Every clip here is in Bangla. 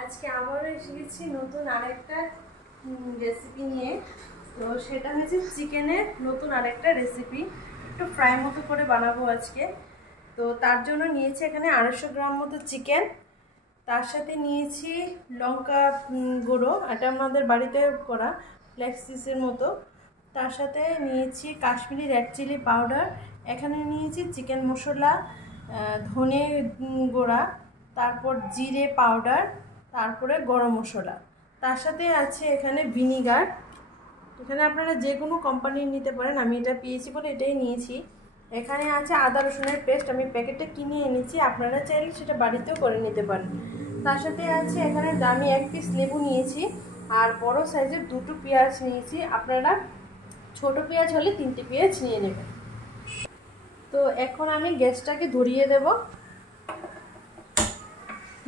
আজকে আবারও এসে গেছি নতুন আরেকটা রেসিপি নিয়ে। তো সেটা হচ্ছে চিকেনের নতুন আরেকটা রেসিপি, একটু ফ্রাই মতো করে বানাবো আজকে। তো তার জন্য নিয়েছি এখানে 250 গ্রাম মতো চিকেন, তার সাথে নিয়েছি লঙ্কা গুঁড়ো, এটা আমাদের বাড়িতে করা ফ্লেক্সিসের মতো। তার সাথে নিয়েছি কাশ্মীরি রেড চিলি পাউডার, এখানে নিয়েছি চিকেন মশলা, ধনে গুঁড়া, তারপর জিরে পাউডার, তারপরে গরম মশলা। তার সাথে আছে এখানে ভিনিগার, এখানে আপনারা যে কোনো কোম্পানির নিতে পারেন, আমি এটা পেয়েছি বলে এটাই নিয়েছি। এখানে আছে আদা রসুনের পেস্ট, আমি প্যাকেটে কিনে এনেছি, আপনারা চাইলে সেটা বাড়িতেও করে নিতে পারেন। তার সাথে আছে এখানে আমি 1 পিস লেবু নিয়েছি, আর বড় সাইজের 2টো পেঁয়াজ নিয়েছি, আপনারা ছোট পেঁয়াজ হলে 3টে পেঁয়াজ নিয়ে নেবেন। তো এখন আমি গ্যাসটাকে ধরিয়ে দেব,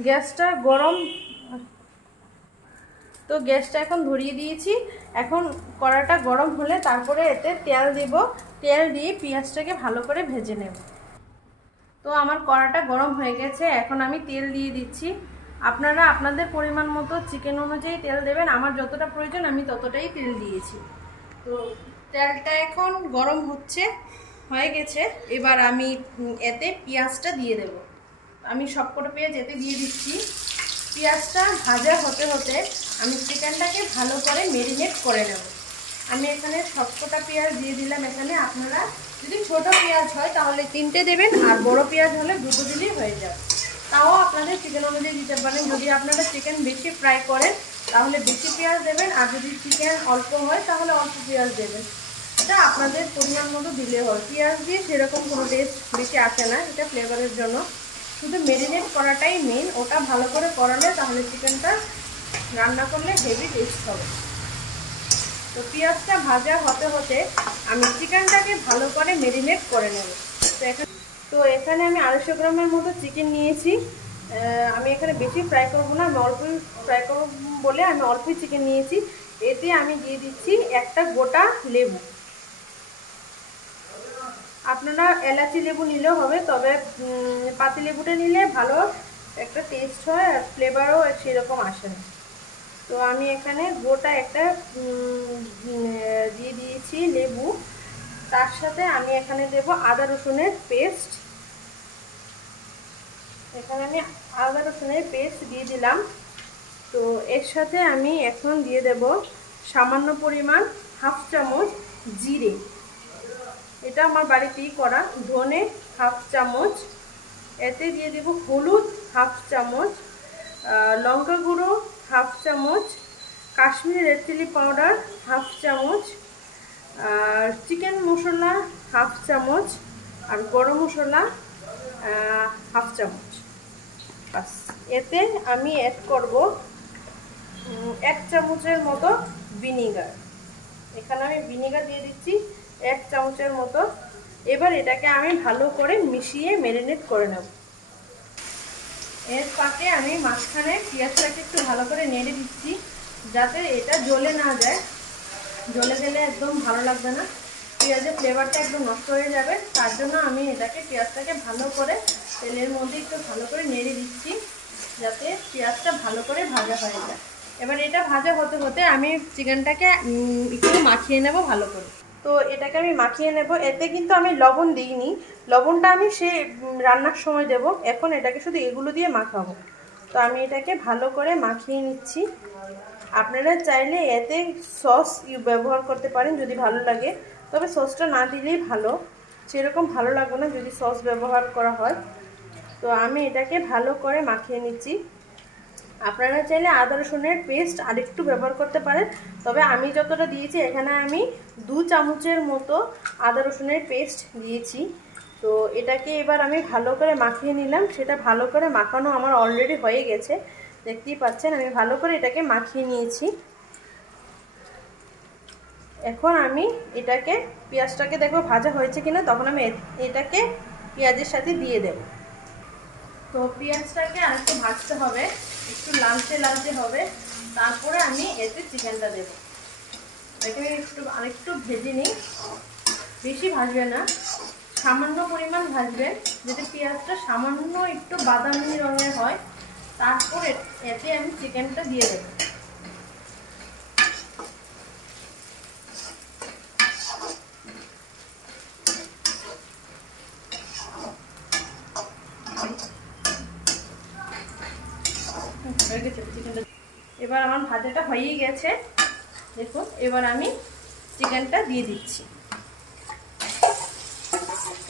গ্যাসটা গরম। তো গ্যাসটা এখন ধরিয়ে দিয়েছি, এখন কড়াটা গরম হলে তারপরে এতে তেল দেব, তেল দিয়ে পেঁয়াজটাকে ভালো করে ভেজে নেব। তো আমার কড়াটা গরম হয়ে গেছে, এখন আমি তেল দিয়ে দিচ্ছি। আপনারা আপনাদের পরিমাণ মতো চিকেন অনুযায়ী তেল দেবেন, আমার যতটা প্রয়োজন আমি ততটাই তেল দিয়েছি। তো তেলটা এখন গরম হয়ে গেছে, এবার আমি এতে পেঁয়াজটা দিয়ে দেব। আমি সবকটা পেঁয়াজ এতে দিয়ে দিচ্ছি। পেঁয়াজটা ভাজা হতে হতে আমি চিকেনটাকে ভালো করে মেরিনেট করে নেব। আমি এখানে সবকটা পেঁয়াজ দিয়ে দিলাম। এখানে আপনারা যদি ছোট পেঁয়াজ হয় তাহলে 3টে দেবেন, আর বড় পেঁয়াজ হলে 2টো দিলেই হয়ে যাবে। তাও আপনাদের চিকেন অনুযায়ী দিতে পারেন। যদি আপনারা চিকেন বেশি ফ্রাই করেন তাহলে বেশি পেঁয়াজ দেবেন, আর যদি চিকেন অল্প হয় তাহলে অল্প পেঁয়াজ দেবেন। এটা আপনাদের পরিমাণ মতো দিলে হয়। পেঁয়াজ দিয়ে সেরকম কোনো টেস্ট বেশি আসে না, এটা ফ্লেভারের জন্য। শুধু মেরিনেট করাটাই মেন, ওটা ভালো করে করালে তাহলে চিকেনটা রান্না করলে হেভি টেস্ট হবে। তো পেঁয়াজটা ভাজা হতে হতে আমি চিকেনটাকে ভালো করে মেরিনেট করে নেব। তো এখানে আমি 250 গ্রামের মতো চিকেন নিয়েছি। আমি এখানে বেশি ফ্রাই করবো না, আমি অল্পই ফ্রাই করবো বলে আমি অল্পই চিকেন নিয়েছি। এতে আমি দিয়ে দিচ্ছি একটা গোটা লেবু, আপনারা এলাচি লেবু নিলেও হবে, তবে পাতি লেবুটা নিলে ভালো একটা টেস্ট হয় আর ফ্লেভারও সেরকম আসে না। তো আমি এখানে গোটা একটা দিয়ে দিয়েছি লেবু। তার সাথে আমি এখানে দেব আদা রসুনের পেস্ট, এখানে আমি আদা রসুনের পেস্ট দিয়ে দিলাম। তো এর সাথে আমি এখন দিয়ে দেব সামান্য পরিমাণ 1/2 চামচ জিরে, এটা আমার বাড়িতেই করা, ধনে 1/2 চামচ, এতে দিয়ে দেব হলুদ 1/2 চামচ, লঙ্কা গুঁড়ো 1/2 চামচ, কাশ্মীরি রেড চিলি পাউডার 1/2 চামচ, আর চিকেন মশলা 1/2 চামচ, আর গরম মশলা 1/2 চামচ। বাস, এতে আমি অ্যাড করব 1 চামচের মতো ভিনিগার, এখানে আমি ভিনিগার দিয়ে দিচ্ছি 1 চামচের মতো। এবার এটাকে আমি ভালো করে মিশিয়ে ম্যারিনেট করে নেব। এর পাকে আমি মাঝখানে পেঁয়াজটাকে একটু ভালো করে নেড়ে দিচ্ছি, যাতে এটা জ্বলে না যায়। জ্বলে গেলে একদম ভালো লাগবে না, পেঁয়াজের ফ্লেভারটা একদম নষ্ট হয়ে যাবে। তার জন্য আমি পেঁয়াজটাকে ভালো করে তেলের মধ্যে একটু ভালো করে নেড়ে দিচ্ছি, যাতে পেঁয়াজটা ভালো করে ভাজা হয়ে যায়। এবার এটা ভাজা হতে হতে আমি চিকেনটাকে একটু মাখিয়ে নেব ভালো করে। তো এটাকে আমি মাখিয়ে নেব। এতে কিন্তু আমি লবণ দিইনি, লবণটা আমি রান্নার সময় দেব। এখন এটাকে শুধু এগুলো দিয়ে মাখাবো। তো আমি এটাকে ভালো করে মাখিয়ে নিচ্ছি। আপনারা চাইলে এতে সস ব্যবহার করতে পারেন যদি ভালো লাগে, তবে সসটা না দিলেই ভালো, সেরকম ভালো লাগবে না যদি সস ব্যবহার করা হয়। তো আমি এটাকে ভালো করে মাখিয়ে নিচ্ছি। আপনারা চাইলে আদা রসুনের পেস্ট আরেকটু ব্যবহার করতে পারেন, তবে আমি যতটা দিয়েছি এখানে আমি 2 চামচের মতো আদা রসুনের পেস্ট দিয়েছি। তো এটাকে এবার আমি ভালো করে মাখিয়ে নিলাম। সেটা ভালো করে মাখানো আমার অলরেডি হয়ে গেছে, দেখতেই পাচ্ছেন আমি ভালো করে এটাকে মাখিয়ে নিয়েছি। এখন আমি এটাকে পেঁয়াজটাকে দেখব ভাজা হয়েছে কিনা, তখন আমি এটাকে পেঁয়াজের সাথে দিয়ে দেব। তো পেঁয়াজটাকে আরেকটু ভাজতে হবে, একটু লালচে লালচে হবে, তারপরে আমি এতে চিকেনটা দেব। এটাকে আরেকটু ভেজে নিই, বেশি ভাজবে না, সামান্য পরিমাণ ভাজবে, যাতে পেঁয়াজটা সামান্য একটু বাদামি রঙের হয়, তারপর এতে আমি চিকেনটা দিয়ে দেবো। এবার আমার ভাজাটা হয়েই গেছে, দেখুন। এবার আমি চিকেনটা দিয়ে দিচ্ছি।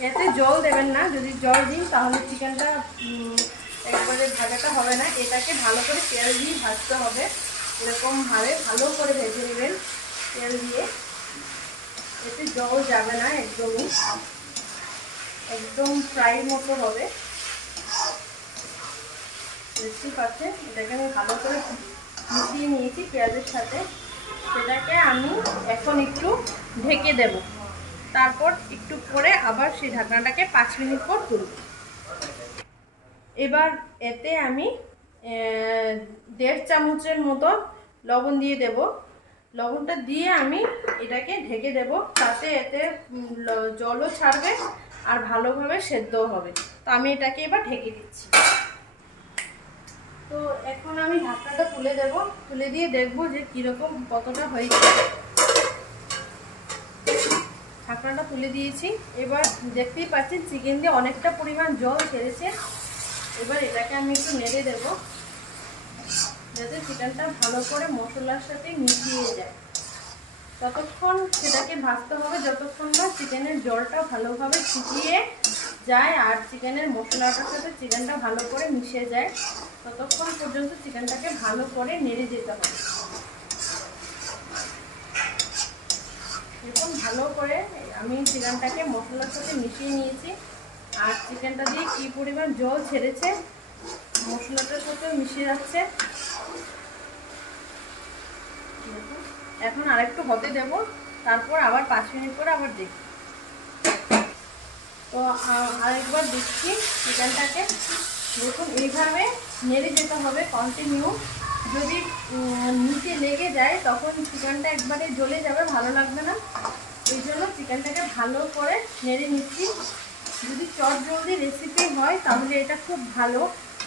এতে জল দেবেন না, যদি জল দিন তাহলে চিকেনটা একবারে ভাজাটা হবে না। এটাকে ভালো করে তেল দিয়ে ভাজতে হবে, এরকমভাবে ভালো করে ভেজে নেবেন তেল দিয়ে। এতে জল যাবে না, একদম ফ্রাই মতো হবে। দেখতে পাচ্ছেন, এটাকে আমি ভালো করে মিশিয়ে নিয়েছি পেঁয়াজের সাথে। সেটাকে আমি এখন একটু ঢেকে দেব, তারপর একটু পরে আবার সেই ঢাকনাটাকে 5 মিনিট পর তুলব। এবার এতে আমি 1.5 চামচের মতো লবণ দিয়ে দেব। লবণটা দিয়ে আমি এটাকে ঢেকে দেব, তাতে এতে জলও ছাড়বে আর ভালোভাবে সেদ্ধও হবে। তো আমি এটাকে এবার ঢেকে দিচ্ছি। তো এখন আমি ঢাকনাটা তুলে দেব, তুলে দিয়ে দেখবো যে কীরকম কতটা হয়েছে। ঢাকনাটা তুলে দিয়েছি। এবার দেখতেই পাচ্ছেন চিকেন দিয়ে অনেকটা পরিমাণ জল ছেড়েছে। এবার এটাকে আমি একটু নেড়ে দেব, যাতে চিকেনটা ভালো করে মশলার সাথে মিশিয়ে যায়। ততক্ষণ সেটাকে ভাজতে হবে যতক্ষণ না চিকেনের জলটা ভালোভাবে শুকিয়ে যায় আর চিকেনের মশলাটার সাথে চিকেনটা ভালো করে মিশে যায়। ততক্ষণ পর্যন্ত চিকেনটাকে ভালো করে নেড়ে যেতে হবে। দেখুন, ভালো করে আমি চিকেনটাকে মশলার সাথে মিশিয়ে নিয়েছি। আর চিকেনটা দিয়ে কী পরিমাণ জল ছেড়েছে, মশলাটার সাথে মিশে যাচ্ছে। দেখুন, এখন আরেকটু হতে দেব, তারপর আবার 5 মিনিট পরে আবার দেখি। তো আরেকবার দেখছি চিকেনটাকে। দেখুন, এইভাবে নেড়ে যেতে হবে কন্টিনিউ। যদি নিচে লেগে যায় তখন চিকেনটা একবারে জ্বলে যাবে, ভালো লাগবে না। এই জন্য চিকেনটাকে ভালো করে নেড়ে নিচ্ছি। যদি চটজলদি রেসিপি হয় তাহলে এটা খুব ভালো।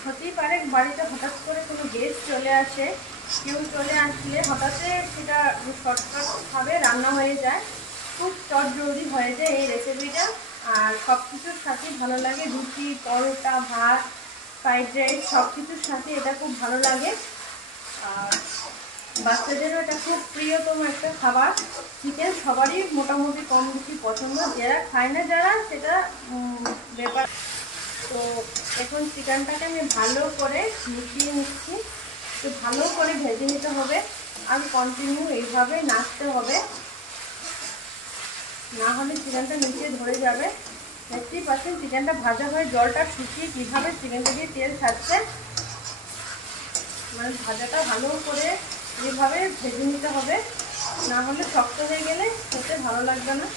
হতেই পারে বাড়িতে হঠাৎ করে কোনো গেস্ট চলে আসে, কেউ চলে আসলে হঠাৎ সেটা শর্টকাটভাবে রান্না হয়ে যায়, খুব চটজলদি হয়ে যায় এই রেসিপিটা। আর সব কিছুর সাথেই ভালো লাগে, রুটি, পরোটা, ভাত, ফ্রাইড রাইস সব কিছুর সাথে এটা খুব ভালো লাগে। আর বাচ্চাদেরও এটা খুব প্রিয়তম একটা খাবার। চিকেন সবারই মোটামুটি কম বেশি পছন্দ, যারা খায় না যারা সেটা ব্যাপার। তো এখন চিকেনটাকে আমি ভালো করে মিশিয়ে নিচ্ছি। তো ভালো করে ভেজে নিতে হবে আর কন্টিনিউ এইভাবে নাড়তে হবে, না হলে চিকেনটা নিচে ধরে যাবে। দেখতেই পাচ্ছেন চিকেনটা ভাজা হয়ে জলটা শুকিয়ে কীভাবে চিকেনটা দিয়ে তেল ছাড়ছে। মানে ভাজাটা ভালো করে এইভাবে ভেজে নিতে হবে, না হলে শক্ত হয়ে গেলে খেতে ভালো লাগবে না।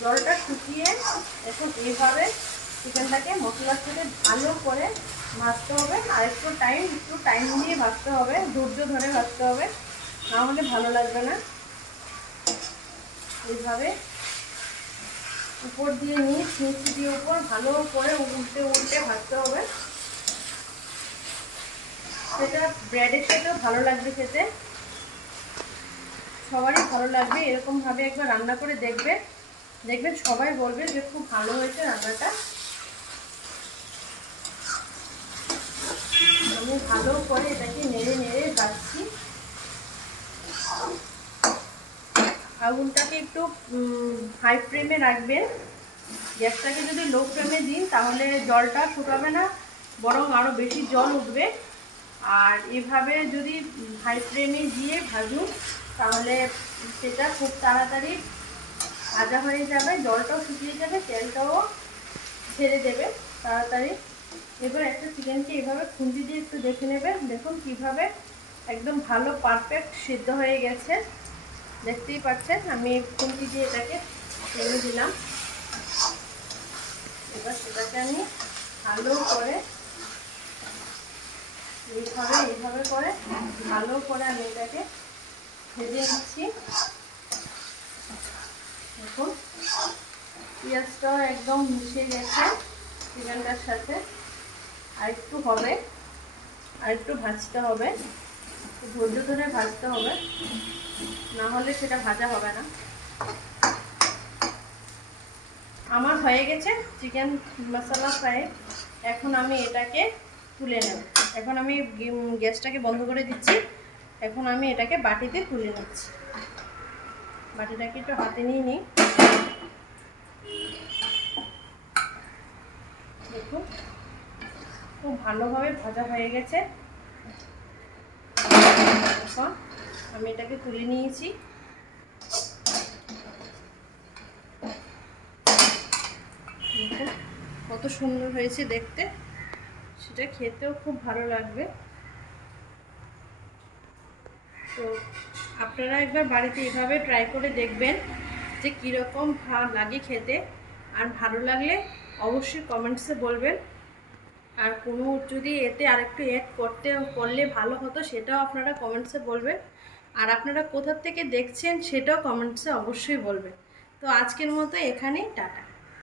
জলটা শুকিয়ে এখন এইভাবে চিকেনটাকে মশলার সাথে ভালো করে ভাজতে হবে। আর একটু টাইম দিয়ে ভাজতে হবে, ধৈর্য ধরে ভাজতে হবে, না হলে ভালো লাগবে না। এইভাবে উপর দিয়ে নিচে দিয়ে উপর ভালো করে উল্টে ভাজতে হবে। সেটা ব্রেডের সাথেও ভালো লাগবে খেতে, সবারই ভালো লাগবে। এরকমভাবে একবার রান্না করে দেখবেন সবাই বলবে যে খুব ভালো হয়েছে রান্নাটা। আমি ভালো করে এটাকে নেড়ে ভাজছি। আগুনটাকে একটু হাই ফ্লেমে রাখবেন। গ্যাসটাকে যদি লো ফ্লেমে দিন তাহলে জলটা শুকাবে না, বরং আরও বেশি জল উঠবে। আর এভাবে যদি হাই ফ্লেমে দিয়ে ভাজুন তাহলে সেটা খুব তাড়াতাড়ি ভাজা হয়ে যাবে, জলটাও শুকিয়ে যাবে, তেলটাও ছেড়ে দেবে তাড়াতাড়ি। এবার একটা চিকেনকে এভাবে খুন্তি দিয়ে একটু দেখে নেবেন। দেখুন কিভাবে একদম ভালো পারফেক্ট সিদ্ধ হয়ে গেছে। দেখতেই পাচ্ছেন আমি খুন্তি দিয়ে এটাকে টেনে দিলাম। এবার সেটাকে আমি ভালো করে এইভাবে করে ভালো করে আমি এটাকে ভেজে নিচ্ছি। দেখুন পেঁয়াজটাও একদম মিশে গেছে চিকেনটার সাথে, আর একটু হবে। আর একটু ভাজতে হবে, ধৈর্য ধরে ভাজতে হবে, না হলে সেটা ভাজা হবে না। আমার হয়ে গেছে চিকেন মশলা ফ্রাই। এখন আমি এটাকে তুলে নেব। এখন আমি গ্যাসটাকে বন্ধ করে দিচ্ছি। এখন আমি এটাকে বাটিতে তুলে নিচ্ছি। বাটিটাকে একটু হাতে নিয়ে নিই। দেখুন খুব ভালোভাবে ভাজা হয়ে গেছে। এখন আমি এটাকে তুলে নিয়েছি। দেখুন কত সুন্দর হয়েছে দেখতে, সেটা খেতেও খুব ভালো লাগবে। তো আপনারা একবার বাড়িতে এভাবে ট্রাই করে দেখবেন যে কীরকম লাগে খেতে। আর ভালো লাগলে অবশ্যই কমেন্টসে বলবেন। আর কোনো যদি এতে আরেকটু অ্যাড করলে ভালো হতো সেটাও আপনারা কমেন্টসে বলবেন। আর আপনারা কোথা থেকে দেখছেন সেটাও কমেন্টসে অবশ্যই বলবেন। তো আজকের মতো এখানেই টাটা।